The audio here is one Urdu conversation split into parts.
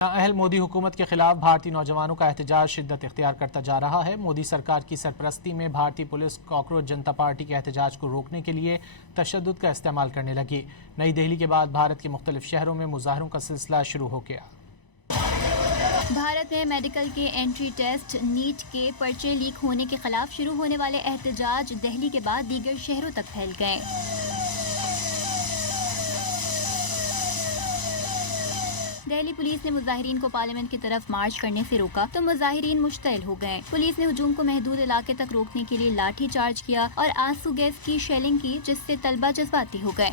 اہل مودی حکومت کے خلاف بھارتی نوجوانوں کا احتجاج شدت اختیار کرتا جا رہا ہے۔ مودی سرکار کی سرپرستی میں بھارتی پولیس کاکروچ جنتا پارٹی کے احتجاج کو روکنے کے لیے تشدد کا استعمال کرنے لگی۔ نئی دہلی کے بعد بھارت کے مختلف شہروں میں مظاہروں کا سلسلہ شروع ہو گیا۔ بھارت میں میڈیکل کے انٹری ٹیسٹ نیٹ کے پرچے لیک ہونے کے خلاف شروع ہونے والے احتجاج دہلی کے بعد دیگر شہروں تک پھیل گئے۔ دہلی پولیس نے مظاہرین کو پارلیمنٹ کی طرف مارچ کرنے سے روکا تو مظاہرین مشتعل ہو گئے۔ پولیس نے ہجوم کو محدود علاقے تک روکنے کے لیے لاٹھی چارج کیا اور آنسو گیس کی شیلنگ کی، جس سے طلبہ جذباتی ہو گئے۔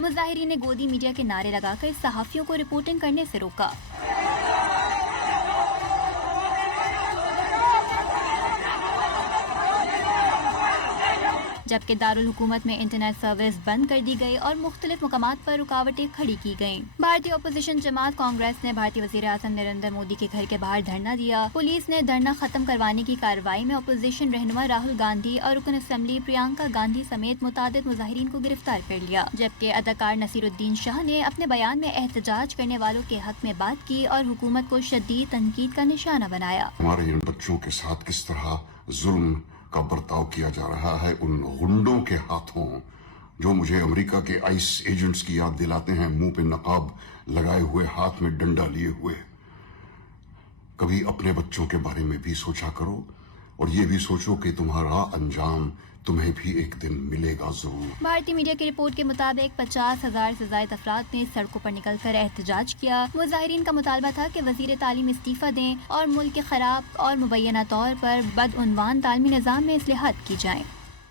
مظاہرین نے گودی میڈیا کے نعرے لگا کر صحافیوں کو رپورٹنگ کرنے سے روکا۔ جبکہ دارالحکومت میں انٹرنیٹ سروس بند کر دی گئی اور مختلف مقامات پر رکاوٹیں کھڑی کی گئیں۔ بھارتی اپوزیشن جماعت کانگریس نے بھارتی وزیر اعظم نریندر مودی کے گھر کے باہر دھرنا دیا۔ پولیس نے دھرنا ختم کروانے کی کارروائی میں اپوزیشن رہنما راہل گاندھی اور رکن اسمبلی پرینکا گاندھی سمیت متعدد مظاہرین کو گرفتار کر لیا، جبکہ اداکار نصیر الدین شاہ نے اپنے بیان میں احتجاج کرنے والوں کے حق میں بات کی اور حکومت کو شدید تنقید کا نشانہ بنایا۔ ہمارے ان بچوں کے ساتھ کس طرح ظلم کا برتاؤ کیا جا رہا ہے ان غنڈوں کے ہاتھوں، جو مجھے امریکہ کے آئس ایجنٹس کی یاد دلاتے ہیں، منہ پہ نقاب لگائے ہوئے، ہاتھ میں ڈنڈا لیے ہوئے۔ کبھی اپنے بچوں کے بارے میں بھی سوچا کرو اور یہ بھی سوچو کہ تمہارا انجام تمہیں بھی ایک دن ملے گا ضرور۔ بھارتی میڈیا کی رپورٹ کے مطابق 50,000 سے زائد افراد نے سڑکوں پر نکل کر احتجاج کیا۔ مظاہرین کا مطالبہ تھا کہ وزیر تعلیم استعفیٰ دیں اور ملک کے خراب اور مبینہ طور پر بدعنوان تعلیمی نظام میں اصلاحات کی جائیں۔